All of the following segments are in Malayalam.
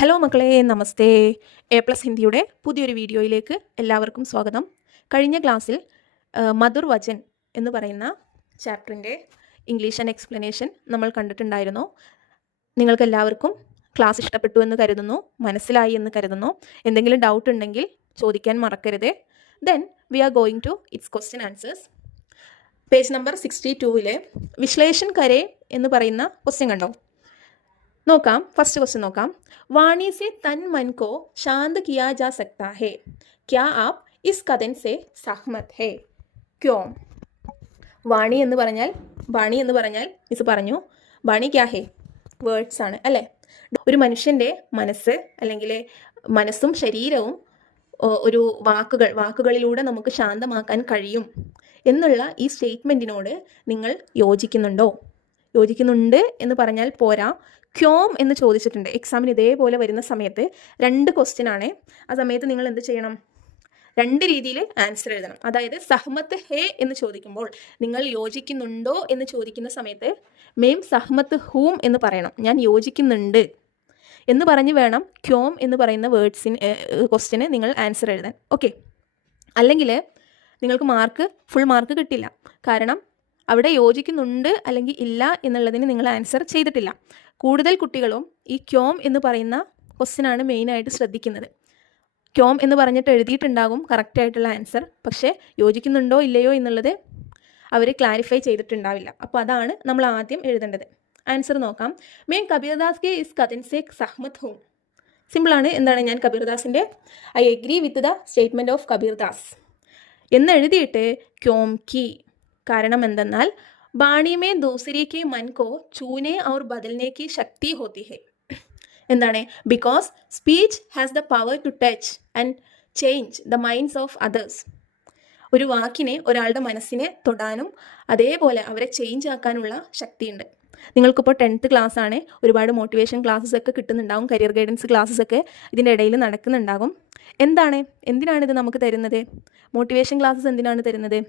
ഹലോ മക്കളെ, നമസ്തേ. A+ ഹിന്ദിയുടെ പുതിയൊരു വീഡിയോയിലേക്ക് എല്ലാവർക്കും സ്വാഗതം. കഴിഞ്ഞ ക്ലാസ്സിൽ മധുർ വചൻ എന്ന് പറയുന്ന ചാപ്റ്ററിൻ്റെ ഇംഗ്ലീഷ് ആൻഡ് എക്സ്പ്ലനേഷൻ നമ്മൾ കണ്ടിട്ടുണ്ടായിരുന്നു. നിങ്ങൾക്ക് എല്ലാവർക്കും ക്ലാസ് ഇഷ്ടപ്പെട്ടു എന്ന് കരുതുന്നു, മനസ്സിലായി എന്ന് കരുതുന്നു. എന്തെങ്കിലും ഡൗട്ട് ഉണ്ടെങ്കിൽ ചോദിക്കാൻ മറക്കരുത്. Then we are going to its question answers. Page number 62 വിശ്ലേഷൺ കരേ എന്ന് പറയുന്ന ക്വസ്റ്റ്യൻ കണ്ടോ? നോക്കാം. ഫസ്റ്റ് ക്വസ്റ്റ്യൻ നോക്കാം. वाणी से तन मन को शांत किया जा सकता है, क्या आप इस कथन से सहमत है? क्यों? വാണി എന്ന് പറഞ്ഞാൽ മിസ് പറഞ്ഞു, വാണി ക്യാ ഹേ? വേർഡ്സ് ആണ് അല്ലേ? ഒരു മനുഷ്യൻ്റെ മനസ്സ് അല്ലെങ്കിൽ മനസ്സും ശരീരവും ഒരു വാക്കുകളിലൂടെ നമുക്ക് ശാന്തമാക്കാൻ കഴിയും എന്നുള്ള ഈ സ്റ്റേറ്റ്മെൻറ്റിനോട് നിങ്ങൾ യോജിക്കുന്നുണ്ട് എന്ന് പറഞ്ഞാൽ പോരാ. ക്യോം എന്ന് ചോദിച്ചിട്ടുണ്ട് എക്സാമിന്. ഇതേപോലെ വരുന്ന സമയത്ത് 2 ക്വസ്റ്റ്യൻ ആണ്. ആ സമയത്ത് നിങ്ങൾ എന്ത് ചെയ്യണം? 2 രീതിയിൽ ആൻസർ എഴുതണം. അതായത് സഹ്മത്ത് ഹേ എന്ന് ചോദിക്കുമ്പോൾ നിങ്ങൾ യോജിക്കുന്നുണ്ടോ എന്ന് ചോദിക്കുന്ന സമയത്ത് മേം സഹ്മത്ത് ഹൂം എന്ന് പറയണം. ഞാൻ യോജിക്കുന്നുണ്ട് എന്ന് പറഞ്ഞ് വേണം ക്യോം എന്ന് പറയുന്ന ക്വസ്റ്റ്യന് നിങ്ങൾ ആൻസർ എഴുതാൻ. ഓക്കെ, അല്ലെങ്കിൽ നിങ്ങൾക്ക് ഫുൾ മാർക്ക് കിട്ടില്ല. കാരണം അവിടെ യോജിക്കുന്നുണ്ട് അല്ലെങ്കിൽ ഇല്ല എന്നുള്ളതിന് നിങ്ങൾ ആൻസർ ചെയ്തിട്ടില്ല. കൂടുതൽ കുട്ടികളും ഈ ക്യോം എന്ന് പറയുന്ന ക്വസ്റ്റ്യനാണ് മെയിനായിട്ട് ശ്രദ്ധിക്കുന്നത്. ക്യോം എന്ന് പറഞ്ഞിട്ട് എഴുതിയിട്ടുണ്ടാകും കറക്റ്റായിട്ടുള്ള ആൻസർ, പക്ഷേ യോജിക്കുന്നുണ്ടോ ഇല്ലയോ എന്നുള്ളത് അവർ ക്ലാരിഫൈ ചെയ്തിട്ടുണ്ടാവില്ല. അപ്പോൾ അതാണ് നമ്മൾ ആദ്യം എഴുതേണ്ടത്. ആൻസർ നോക്കാം. മേം കബീർദാസ് കെ ഇസ് കഥൻ സേ സഹ്മത് ഹൂം. സിമ്പിളാണ്. എന്താണ്? ഞാൻ കബീർദാസിൻ്റെ I agree with the statement of Kabirdas എന്ന് എഴുതിയിട്ട് ക്യോം കി. കാരണം എന്തെന്നാൽ ബാണി may ദൂസരി K Mann co ചൂനെ our ബദൽനെ കി ശക്തി ഹോത്തി ഹെ. എന്താണ്? Because speech has the power to touch and change the minds of others. ഒരു വാക്കിനെ ഒരാളുടെ മനസ്സിനെ തൊടാനും അതേപോലെ അവരെ ചേഞ്ച് ആക്കാനുള്ള ശക്തിയുണ്ട്. നിങ്ങൾക്കിപ്പോൾ 10th ക്ലാസ് ആണ്, ഒരുപാട് മോട്ടിവേഷൻ ക്ലാസ്സസ് ഒക്കെ കിട്ടുന്നുണ്ടാകും, കരിയർ ഗൈഡൻസ് ക്ലാസ്സസ് ഒക്കെ ഇതിൻ്റെ ഇടയിൽ നടക്കുന്നുണ്ടാകും. എന്തിനാണിത് നമുക്ക് തരുന്നത്? മോട്ടിവേഷൻ ക്ലാസ്സസ് എന്തിനാണ് തരുന്നത്?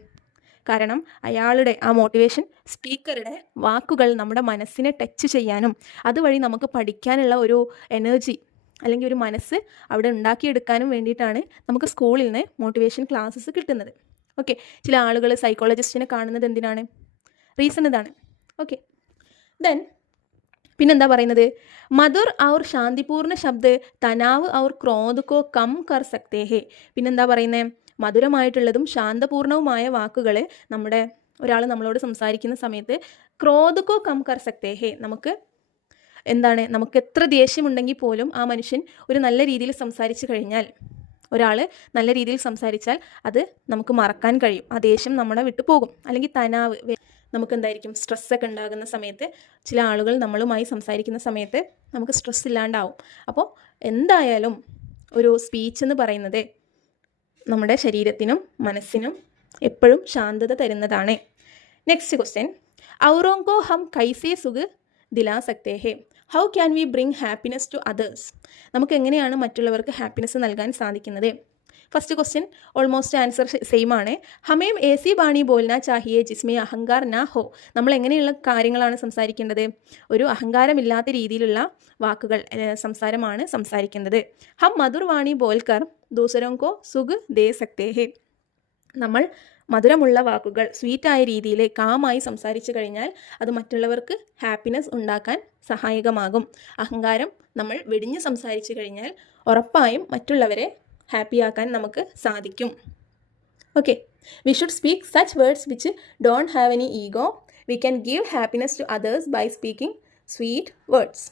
കാരണം അയാളുടെ ആ മോട്ടിവേഷൻ സ്പീക്കറുടെ വാക്കുകൾ നമ്മുടെ മനസ്സിനെ ടച്ച് ചെയ്യാനും അതുവഴി നമുക്ക് പഠിക്കാനുള്ള ഒരു എനർജി അല്ലെങ്കിൽ ഒരു മനസ്സ് അവിടെ ഉണ്ടാക്കിയെടുക്കാനും വേണ്ടിയിട്ടാണ് നമുക്ക് സ്കൂളിൽ നിന്ന് മോട്ടിവേഷൻ ക്ലാസ്സസ് കിട്ടുന്നത്. ഓക്കെ, ചില ആളുകൾ സൈക്കോളജിസ്റ്റിനെ കാണുന്നത് എന്തിനാണ്? റീസൺ ഇതാണ്. ഓക്കെ, ദെൻ പിന്നെന്താ പറയുന്നത്? മധുർ ഔർ ശാന്തിപൂർണ്ണ ശബ്ദ് തനാവ് ഔർ ക്രോധ് കോ കം കർ സക്തേ ഹേ. പിന്നെന്താ പറയുന്നത്? മധുരമായിട്ടുള്ളതും ശാന്തപൂർണവുമായ വാക്കുകൾ ഒരാൾ നമ്മളോട് സംസാരിക്കുന്ന സമയത്ത് ക്രോധ് കോ കം കർ സക്തേ ഹേ. നമുക്ക് എത്ര ദേഷ്യമുണ്ടെങ്കിൽ പോലും ആ മനുഷ്യൻ ഒരു നല്ല രീതിയിൽ സംസാരിച്ചു കഴിഞ്ഞാൽ, ഒരാൾ നല്ല രീതിയിൽ സംസാരിച്ചാൽ അത് നമുക്ക് മറക്കാൻ കഴിയും. ആ ദേഷ്യം നമ്മളെ വിട്ടു പോകും. അല്ലെങ്കിൽ തനാവ്, നമുക്ക് എന്തായിരിക്കും? സ്ട്രെസ്സൊക്കെ ഉണ്ടാകുന്ന സമയത്ത് ചില ആളുകൾ നമ്മളുമായി സംസാരിക്കുന്ന സമയത്ത് നമുക്ക് സ്ട്രെസ് ഇല്ലാണ്ടാവും. അപ്പോൾ എന്തായാലും ഒരു സ്പീച്ച് എന്ന് പറയുന്നത് നമ്മുടെ ശരീരത്തിനും മനസ്സിനും എപ്പോഴും ശാന്തത തരുന്നതാണ്. Next question. ഔറോं को हम कैसे सुख दिला सकते हैं? How can we bring happiness to others? നമുക്ക് എങ്ങനെയാണ് മറ്റുള്ളവർക്ക് ഹാപ്പിനെസ് നൽകാൻ സാധിക്കുന്നത്? First question almost answer same ആണ്. ഹമേം ഏസി ബാണി ബോൽന ചാഹിയെ ജിസ്മേ അഹങ്കാർ നാ ഹോ. നമ്മൾ എങ്ങനെയുള്ള കാര്യങ്ങളാണ് സംസാരിക്കേണ്ടത്? ഒരു അഹങ്കാരമില്ലാത്ത രീതിയിലുള്ള സംസാരമാണ് സംസാരിക്കേണ്ടത്. ഹം മധുർ വാണി ബോൽക്കർ ദൂസരോं को സുഖ് ദേ സക്തേ ഹേ. നമ്മൾ മധുരമുള്ള വാക്കുകൾ സ്വീറ്റായ രീതിയിൽ കാമായി സംസാരിച്ചു കഴിഞ്ഞാൽ അത് മറ്റുള്ളവർക്ക് ഹാപ്പിനെസ് ഉണ്ടാക്കാൻ സഹായകമാകും. അഹങ്കാരം നമ്മൾ വെടിഞ്ഞ് സംസാരിച്ചു കഴിഞ്ഞാൽ ഉറപ്പായും മറ്റുള്ളവരെ ഹാപ്പിയാക്കാൻ നമുക്ക് സാധിക്കും. Okay, we should speak such words which don't have any ego. We can give happiness to others by speaking sweet words.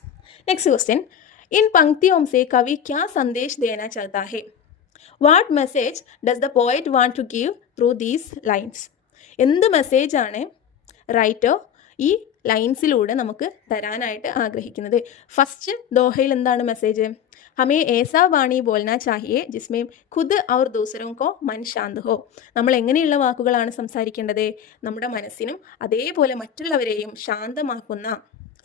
Next question. ഇൻ പങ്ക്തിയോं से कवि क्या संदेश देना चाहता है? What message does the poet want to give through these lines? എന്ത് മെസ്സേജാണ് റൈറ്റർ ഈ ലൈൻസിലൂടെ നമുക്ക് തരാനായിട്ട് ആഗ്രഹിക്കുന്നത്? ഫസ്റ്റ് ദോഹയിൽ എന്താണ് മെസ്സേജ്? ഹമേ ഏസാ വാണി ബോൽന ചാഹിയെ ജിസ്മേ ഖുദ് ഔർ ദൂസരോं को मन शांत हो. നമ്മൾ എങ്ങനെയുള്ള വാക്കുകളാണ് സംസാരിക്കേണ്ടത്? നമ്മുടെ മനസ്സിനും അതേപോലെ മറ്റുള്ളവരെയും ശാന്തമാക്കുന്ന,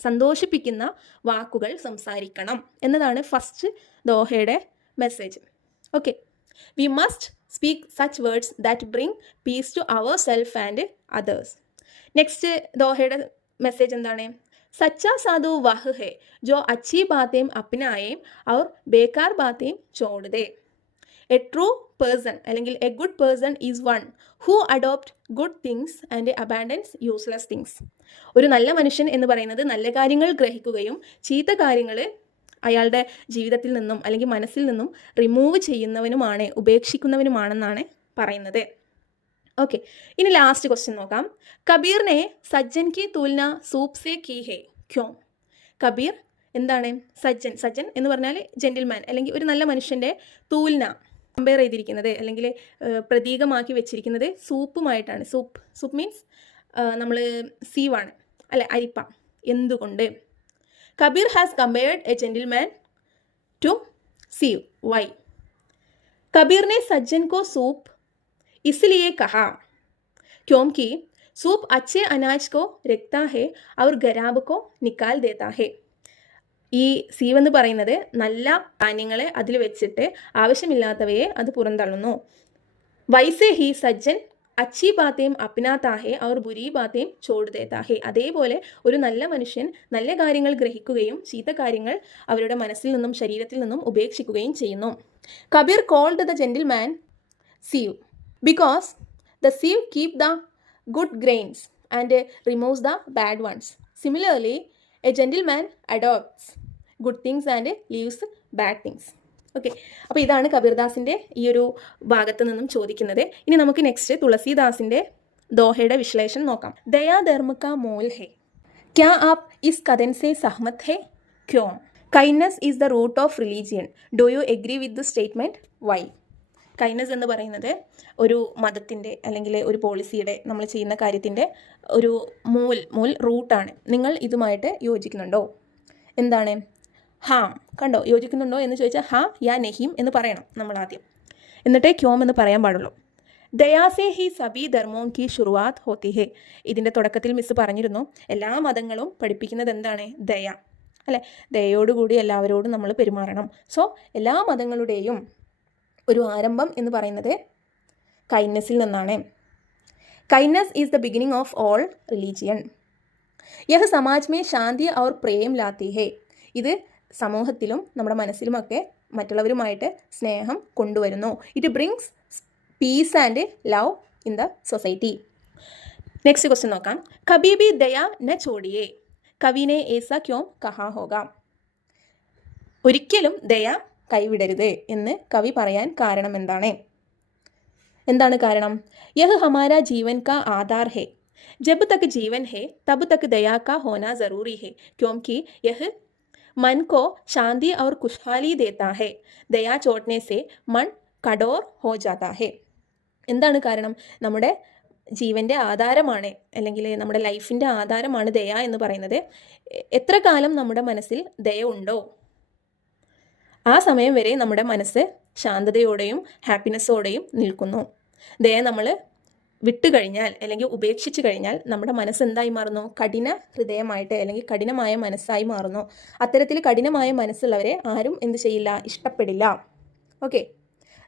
സന്തോഷിപ്പിക്കുന്ന വാക്കുകൾ സംസാരിക്കണം എന്നതാണ് ഫസ്റ്റ് ദോഹയുടെ message. Okay, we must speak such words that bring peace to ourselves and others. Next ദോഹയുടെ മെസ്സേജ് എന്താണ്? सच्चा साधु वह है जो अच्छी बातें अपनाए और बेकार बातें छोड़ दे. എ ട്രൂ പേഴ്സൺ അല്ലെങ്കിൽ A good person is one who adopt good things and abandons useless things. ഒരു നല്ല മനുഷ്യൻ എന്ന് പറയുന്നത് നല്ല കാര്യങ്ങൾ ഗ്രഹിക്കുകയും ചീത്ത കാര്യങ്ങൾ അയാളുടെ ജീവിതത്തിൽ നിന്നും അല്ലെങ്കിൽ മനസ്സിൽ നിന്നും റിമൂവ് ചെയ്യുന്നവനുമാണ്, ഉപേക്ഷിക്കുന്നവനുമാണെന്നാണ് പറയുന്നത്. ഓക്കെ, ഇനി ലാസ്റ്റ് ക്വസ്റ്റ്യൻ നോക്കാം. കബീറിനെ സജ്ജൻ കി തുലന സൂപ്പ് സേ കി ഹേ ക്യോം? കബീർ എന്താണ്? സജ്ജൻ എന്ന് പറഞ്ഞാൽ ജെന്റിൽമാൻ അല്ലെങ്കിൽ ഒരു നല്ല മനുഷ്യൻ്റെ തൂൽന കമ്പയർ ചെയ്തിരിക്കുന്നത് അല്ലെങ്കിൽ പ്രതീകമാക്കി വെച്ചിരിക്കുന്നത് സൂപ്പുമായിട്ടാണ്. സൂപ്പ് മീൻസ് നമ്മൾ സീവാണ് അല്ലെ, അരിപ്പ. എന്തുകൊണ്ട്? Kabir has compared a gentleman to sieve. Why? Kabir ने सज्जन को सूप इसलिए कहा क्योंकि सूप अच्छे अनाज को रखता है और खराब को निकाल देता है. ഈ സീവ് എന്ന് പറയുന്നത് നല്ല ധാന്യങ്ങളെ അതിൽ വെച്ചിട്ട് ആവശ്യമില്ലാത്തവയെ അത് പുറന്തള്ളുന്നു. വൈസേ ഹി സജ്ജൻ അച്ചി ബാത്തേം അപ്നാത്താ ഹെ ഔർ ബുരി ബാത്തേം ചോട് ദേത്താ ഹെ. അതേപോലെ ഒരു നല്ല മനുഷ്യൻ നല്ല കാര്യങ്ങൾ ഗ്രഹിക്കുകയും ചീത്ത കാര്യങ്ങൾ അവരുടെ മനസ്സിൽ നിന്നും ശരീരത്തിൽ നിന്നും ഉപേക്ഷിക്കുകയും ചെയ്യുന്നു. Kabir called the gentleman sieve because the sieve keep the good grains and removes the bad ones. Similarly a gentleman adopts good things and leaves bad things. Okay, അപ്പോൾ ഇതാണ് കബീർദാസിൻ്റെ ഈ ഒരു ഭാഗത്ത് നിന്നും ചോദിക്കുന്നത്. ഇനി നമുക്ക് നെക്സ്റ്റ് തുളസീദാസിൻ്റെ ദോഹയുടെ വിശ്ലേഷണം നോക്കാം. ദയാ ധർമ്മ കാ മോൽ ഹേ, ക്യാ ആപ് ഇസ് കഥൻ സേ സഹമത് ഹേ, ക്യോം? Kindness is the root of religion, do you agree with the statement? Why? Kindness എന്ന് പറയുന്നത് ഒരു മതത്തിൻ്റെ അല്ലെങ്കിൽ ഒരു പോളിസിയുടെ, നമ്മൾ ചെയ്യുന്ന കാര്യത്തിൻ്റെ ഒരു മൂൽ റൂട്ടാണ്. നിങ്ങൾ ഇതുമായിട്ട് യോജിക്കുന്നുണ്ടോ? എന്താണ്? ഹാ, കണ്ടോ? യോജിക്കുന്നുണ്ടോ എന്ന് ചോദിച്ചാൽ ഹാ യാ നെഹീം എന്ന് പറയണം നമ്മൾ ആദ്യം, എന്നിട്ടേ ക്യോം എന്ന് പറയാൻ പാടുള്ളൂ. ദയാസേ ഹി സബി ധർമ്മോം കി ശുറുവാത് ഹോത്തി ഹേ. ഇതിൻ്റെ തുടക്കത്തിൽ മിസ് പറഞ്ഞിരുന്നു, എല്ലാ മതങ്ങളും പഠിപ്പിക്കുന്നത് എന്താണ്? ദയ അല്ലേ? ദയയോടുകൂടി എല്ലാവരോടും നമ്മൾ പെരുമാറണം. സോ എല്ലാ മതങ്ങളുടെയും ഒരു ആരംഭം എന്ന് പറയുന്നത് കൈൻഡ്നസ്സിൽ നിന്നാണ്. Kindness is the beginning of all religion. യഹ് സമാജ് മേ ശാന്തി ഔർ പ്രേം ലാത്തി ഹേ. ഇത് സമൂഹത്തിലും നമ്മുടെ മനസ്സിലുമൊക്കെ മറ്റുള്ളവരുമായിട്ട് സ്നേഹം കൊണ്ടുവരുന്നു. It brings peace and love in the society. Next question നോക്കാം. കബി ബി ദയ ന ചോടിയേ, കവിനെ ഏസാ ക്യോം കഹാ ഹോഗ? ഒരിക്കലും ദയ കൈവിടരുത് എന്ന് കവി പറയാൻ കാരണം എന്താണ്? എന്താണ് കാരണം? യഹ് ഹമാരാ ജീവൻ കാ ആധാർ ഹേ, ജബ് തക് ജീവൻ ഹേ തബ് തക് ദയാ കാ ഹോന ജറൂരി ഹേ, ക്യോംകി യഹ് मन को शांति और खुशहाली देता है, दया छोड़ने से मन കഠോർ ഹോ ജാതാ ഹേ. എന്താണ് കാരണം? നമ്മുടെ ജീവൻ്റെ ആധാരമാണ് അല്ലെങ്കിൽ നമ്മുടെ ലൈഫിൻ്റെ ആധാരമാണ് ദയ എന്ന് പറയുന്നത്. എത്ര കാലം നമ്മുടെ മനസ്സിൽ ദയ ഉണ്ടോ ആ സമയം വരെ നമ്മുടെ മനസ്സ് ശാന്തതയോടെയും ഹാപ്പിനെസ്സോടെയും നിൽക്കുന്നു. ദയ നമ്മൾ വിട്ടുകഴിഞ്ഞാൽ അല്ലെങ്കിൽ ഉപേക്ഷിച്ച് കഴിഞ്ഞാൽ നമ്മുടെ മനസ്സ് എന്തായി മാറുന്നു? കഠിന ഹൃദയമായിട്ട് അല്ലെങ്കിൽ കഠിനമായ മനസ്സായി മാറുന്നു. അത്തരത്തിൽ കഠിനമായ മനസ്സുള്ളവരെ ആരും എന്ത് ചെയ്യില്ല? ഇഷ്ടപ്പെടില്ല. Okay,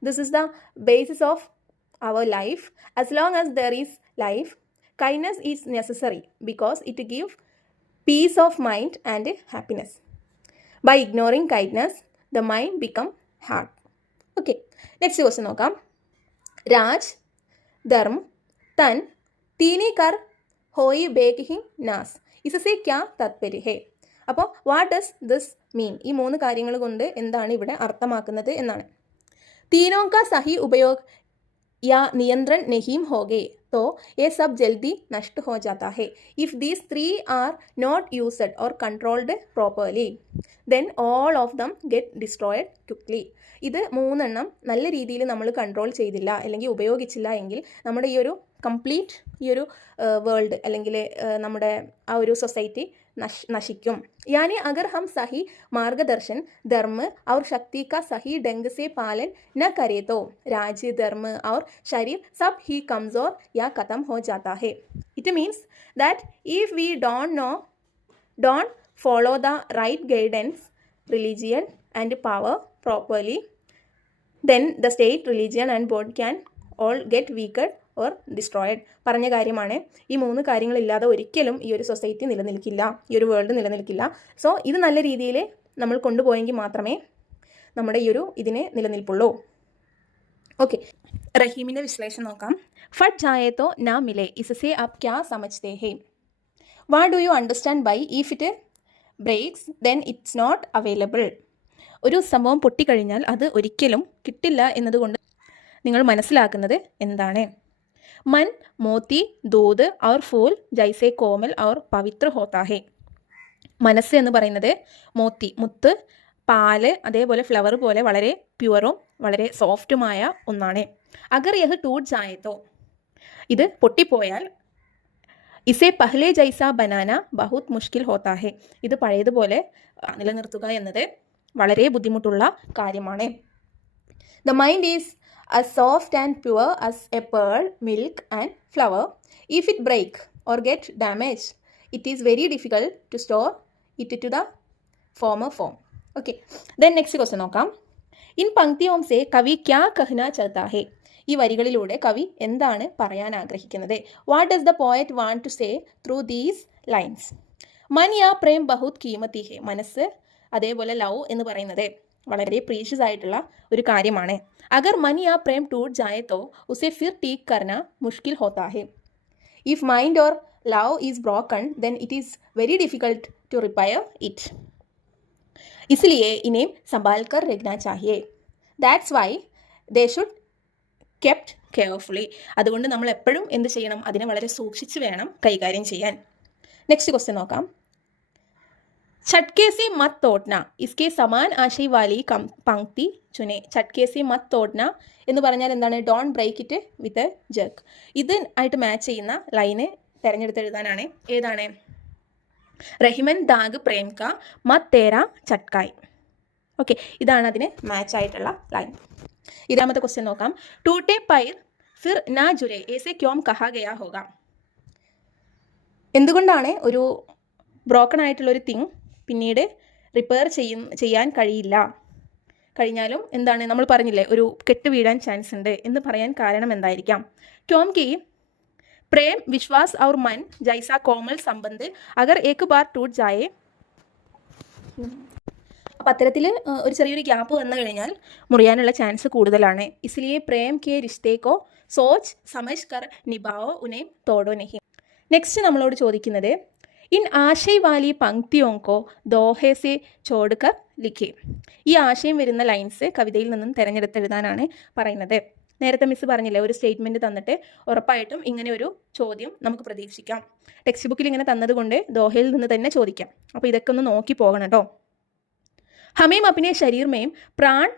this is the basis of our life. As long as there is life, kindness is necessary because it give peace of mind and happiness. By ignoring kindness the mind become hard. Okay, next question നോക്കാം. രാജ്, ധർമ്മ, തൻ തീനി കർ ഹോയി ബേക്ക് ഹി നാസ്, ഇസസെ ക്യാ താത്പര്യ ഹേ? അപ്പോൾ വാട്ട് ഡസ് ദിസ് മീൻ? ഈ മൂന്ന് കാര്യങ്ങൾ കൊണ്ട് എന്താണ് ഇവിടെ അർത്ഥമാക്കുന്നത് എന്നാണ്. തീനോ കാ സഹി ഉപयोग या नियंत्रण नहीं होगे तो ये सब जल्दी नष्ट हो जाता है. If these three are not used or controlled properly, then all of them get destroyed quickly. ഇത് മൂന്നെണ്ണം നല്ല രീതിയിൽ നമ്മൾ കൺട്രോൾ ചെയ്തില്ല അല്ലെങ്കിൽ ഉപയോഗിച്ചില്ല എങ്കിൽ നമ്മുടെ ഈ ഒരു കംപ്ലീറ്റ് ഈ ഒരു വേൾഡ് അല്ലെങ്കിൽ നമ്മുടെ ആ ഒരു സൊസൈറ്റി നശിക്കും. यानी अगर हम सही मार्गदर्शन धर्म और शक्ति का सही ढंग से पालन न करें तो राज्य धर्म और शरीर सब ही कमज़ोर या ख़त्म हो जाता है. It means that if we don't follow the right guidance, religion and power properly, then the state, religion and board can all get weaker or destroyed. പറഞ്ഞ കാര്യമാണ്. ഈ 3 കാര്യങ്ങളില്ലാതെ ഒരിക്കലും ഈ ഒരു സൊസൈറ്റി നിലനിൽക്കില്ല, ഈ ഒരു വേൾഡ് നിലനിൽക്കില്ല. സോ ഇത് നല്ല രീതിയിൽ നമ്മൾ കൊണ്ടുപോയെങ്കിൽ മാത്രമേ നമ്മുടെ ഈ ഒരു ഇതിനെ നിലനിൽപ്പുള്ളൂ. ഓക്കെ, റഹീമിൻ്റെ വിശ്ലേഷണം നോക്കാം. ഫട്ട് ജായേ തോ നാ മിലേ ഇസ്സേ ആപ് ക്യാ സമജ്തേ ഹേ? What do you understand by if it breaks then it's not available? ഒരു സംഭവം പൊട്ടിക്കഴിഞ്ഞാൽ അത് ഒരിക്കലും കിട്ടില്ല എന്നതുകൊണ്ട് നിങ്ങൾ മനസ്സിലാക്കുന്നത് എന്താണ്? മൻ മോത്തി ദൂത് ഔർ ഫൂൽ ജൈസെ കോമൽ ഔർ പവിത്ര ഹോത്താ ഹേ. മനസ്സ് എന്ന് പറയുന്നത് മോത്തി മുത്ത്, പാല്, അതേപോലെ ഫ്ലവർ പോലെ വളരെ പ്യുവറും വളരെ സോഫ്റ്റുമായ ഒന്നാണ്. അഗർ യഹ് ടൂട്ട് ജായേ തോ, ഇത് പൊട്ടിപ്പോയാൽ ഇസേ പഹ്ലേ ജൈസ ബനാന ബഹുത് മുഷ്കിൽ ഹോത്താ ഹേ. ഇത് പഴയതുപോലെ നിലനിർത്തുക എന്നത് വളരെ ബുദ്ധിമുട്ടുള്ള കാര്യമാണ്. The mind is as soft and pure as a pearl, milk and flower. If it break or get damaged, it is very difficult to store it to the former form. Okay, then next question നോക്കാം. ഇൻ പങ്ക്തിയോം സേ കവി ക്യാ കഹ്ന ചാഹതാ ഹേ? ഈ വരികളിലൂടെ കവി എന്താണ് പറയാൻ ആഗ്രഹിക്കുന്നത്? What does the poet want to say through these lines? മൻ യാ പ്രേം ബഹുത് കീമത്തി ഹേ. മനസ്സ്, അതേപോലെ ലവ് എന്ന് പറയുന്നത് വളരെ പ്രീഷ്യസ് ആയിട്ടുള്ള ഒരു കാര്യമാണ്. അഗർ മൻ യാ പ്രേം ടൂട്ട് ജായേ തോ ഉസേ ഫിർ ടീക്ക് കർന മുഷ്കിൽ ഹോത്താ ഹേ. If mind or love is broken then it is very difficult to repair it. इसलिए इन्हें संभाल कर रखना चाहिए. That's why they should kept carefully. അതുകൊണ്ട് നമ്മൾ എപ്പോഴും എന്ത് ചെയ്യണം? അതിനെ വളരെ സൂക്ഷിച്ച് വേണം കൈകാര്യം ചെയ്യാൻ. നെക്സ്റ്റ് ക്വസ്റ്റ്യൻ നോക്കാം. ചട്കെ സെ മത് തോട്ന ഇസ്കെ സമാൻ ആശയ് വാലി പങ്ക്തി ചുനെ. ചട്കെ സെ മത് തോട്ന എന്ന് പറഞ്ഞാൽ എന്താണ്? Don't break it with a jerk. ഇത് ആയിട്ട് മാച്ച് ചെയ്യുന്ന ലൈന് തിരഞ്ഞെടുത്ത് എഴുതാനാണ്. ഏതാണ്? റഹിമൻ ദാഗ് പ്രേം കാ മത് തേര ചട്കായ്. ഓക്കെ, ഇതാണ് അതിന് മാച്ച് ആയിട്ടുള്ള ലൈൻ. ഇതാമത്തെ ക്വസ്റ്റ്യൻ നോക്കാം. ടൂട്ടെ പൈർ ഫിർ നാ ജുരെ ഏസെ ക്യോം കഹാ ഗയാ ഹോഗ? എന്തുകൊണ്ടാണ് ഒരു ബ്രോക്കൺ ആയിട്ടുള്ളൊരു തിങ് പിന്നീട് റിപ്പയർ ചെയ്യാൻ കഴിഞ്ഞാലും എന്താണ് നമ്മൾ പറഞ്ഞില്ലേ, ഒരു കെട്ട് വീഴാൻ ചാൻസ് ഉണ്ട് എന്ന് പറയാൻ കാരണം എന്തായിരിക്കാം? ക്യോം കി Prem Vishwas our Mann ജൈസ കോമൽ സംബന്ധ് agar Ek bar ടൂട്ട് Jaaye. അപ്പം അത്തരത്തിൽ ഒരു ചെറിയൊരു ഗ്യാപ്പ് വന്നു കഴിഞ്ഞാൽ മുറിയാനുള്ള ചാൻസ് കൂടുതലാണ്. ഇസ്ലിയെ പ്രേം കെ റിശ്തേക്കോ സോച്ച് സമജ് കർ നിഭാവോ ഉനെ തോടോ നഹി. നെക്സ്റ്റ് നമ്മളോട് ചോദിക്കുന്നത് ഇൻ ആശയ് വാലി പങ്ക്തിയോങ്കോ ദോഹെ സെ ചോട് കർ ലിഖേ. ഈ ആശയം വരുന്ന ലൈൻസ് കവിതയിൽ നിന്നും തിരഞ്ഞെടുത്തെഴുതാനാണ് പറയുന്നത്. നേരത്തെ മിസ് പറഞ്ഞില്ലേ, ഒരു സ്റ്റേറ്റ്മെൻറ്റ് തന്നിട്ട് ഉറപ്പായിട്ടും ഇങ്ങനെ ഒരു ചോദ്യം നമുക്ക് പ്രതീക്ഷിക്കാം. ടെക്സ്റ്റ് ബുക്കിൽ ഇങ്ങനെ തന്നതുകൊണ്ട് ദോഹയിൽ നിന്ന് തന്നെ ചോദിക്കാം. അപ്പോൾ ഇതൊക്കെ ഒന്ന് നോക്കി പോകണം കേട്ടോ. ഹമേം അപ്നെ ശരീർ മേം പ്രാൺ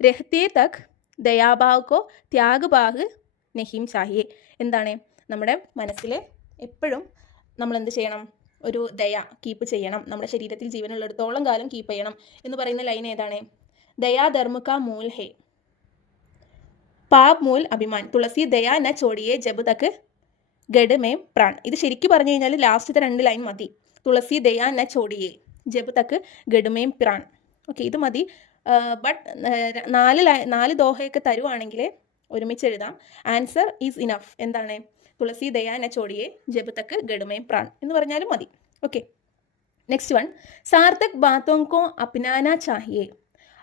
രഹ്തേ തക് ദയാഭാവ് കോ ത്യാഗഭാഗ് നഹീം ചാഹിയെ. എന്താണ്? നമ്മുടെ മനസ്സിൽ എപ്പോഴും നമ്മൾ എന്ത് ചെയ്യണം? ഒരു ദയ കീപ്പ് ചെയ്യണം. നമ്മുടെ ശരീരത്തിൽ ജീവനുള്ളിടത്തോളം കാലം കീപ്പ് ചെയ്യണം എന്ന് പറയുന്ന ലൈൻ ഏതാണ്? ദയാ ധർമ്മ കാ മൂൽ ഹേ പാപ് മൂൽ അഭിമാൻ തുളസി ദയാ ന ചോടിയെ ജബ് തക്ക് ഗഡ് മേം പ്രാൺ. ഇത് ശരിക്കും പറഞ്ഞു കഴിഞ്ഞാൽ ലാസ്റ്റത്തെ 2 ലൈൻ മതി. തുളസി ദയാ ന ചോടിയെ ജബ് തക്ക് ഗഡ് മേം പ്രാൺ. ഓക്കെ, ഇത് മതി. ബട്ട് 4 ദോഹയൊക്കെ തരുവാണെങ്കിൽ ഒരുമിച്ച് എഴുതാം. Answer is enough. എന്താണ്? തുളസി ദയാ ന ചോടിയെ ജബ് തക്ക് ഗഡ് മേം പ്രാൺ എന്ന് പറഞ്ഞാലും മതി. Okay, next one. സാർത്ഥക് ബാത്തോं को अपनाना चाहिए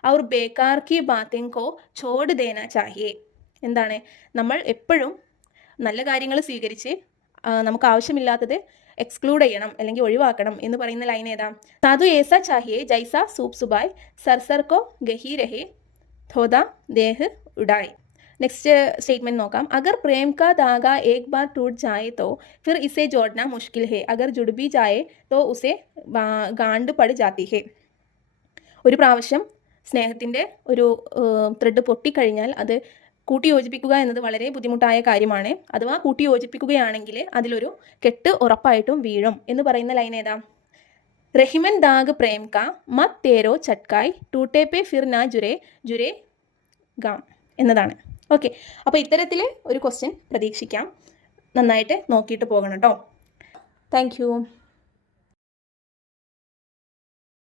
और बेकार की बातों को छोड़ देना चाहिए. എന്താണ്? നമ്മൾ എപ്പോഴും നല്ല കാര്യങ്ങൾ സ്വീകരിച്ച് നമുക്ക് ആവശ്യമില്ലാത്തത് എക്സ്ക്ലൂഡ് ചെയ്യണം അല്ലെങ്കിൽ ഒഴിവാക്കണം എന്ന് പറയുന്ന ലൈൻ ഏതാ? സാധു ഏസ ചാഹിയെ ജൈസ സൂപ് സുബായ് സർസർ കോ ഗഹി രഹേ ഥോദ ദേഹ് ഉഡായ്. നെക്സ്റ്റ് സ്റ്റേറ്റ്മെൻറ്റ് നോക്കാം. അഗർ പ്രേം കാ ധാഗ ഏക് ബാർ ടൂട്ട് ജായേ തോ ഫിർ ഇസെ ജോഡ്ന മുഷ്കിൽ ഹേ അഗർ ജുഡ് ബി ജായേ തോ ഉസെ ഗാണ്ട് പട് ജാത്തി ഹേ. ഒരു പ്രാവശ്യം സ്നേഹത്തിൻ്റെ ഒരു ത്രെഡ് പൊട്ടിക്കഴിഞ്ഞാൽ അത് കൂട്ടി യോജിപ്പിക്കുക എന്നത് വളരെ ബുദ്ധിമുട്ടായ കാര്യമാണ്. അഥവാ കൂട്ടി യോജിപ്പിക്കുകയാണെങ്കിൽ അതിലൊരു കെട്ട് ഉറപ്പായിട്ടും വീഴും എന്ന് പറയുന്ന ലൈൻ ഏതാ? റഹിമൻ ദാഗ് പ്രേം കാ മത് തേരോ ചട്കായ് ടൂട്ടേ പേ ഫിർ നാ ജുരേ ജുരേ ഗാം എന്നതാണ്. ഓക്കെ, അപ്പോൾ ഇത്തരത്തിൽ ഒരു ക്വസ്റ്റ്യൻ പ്രതീക്ഷിക്കാം. നന്നായിട്ട് നോക്കിയിട്ട് പോകണം കേട്ടോ. Thank you.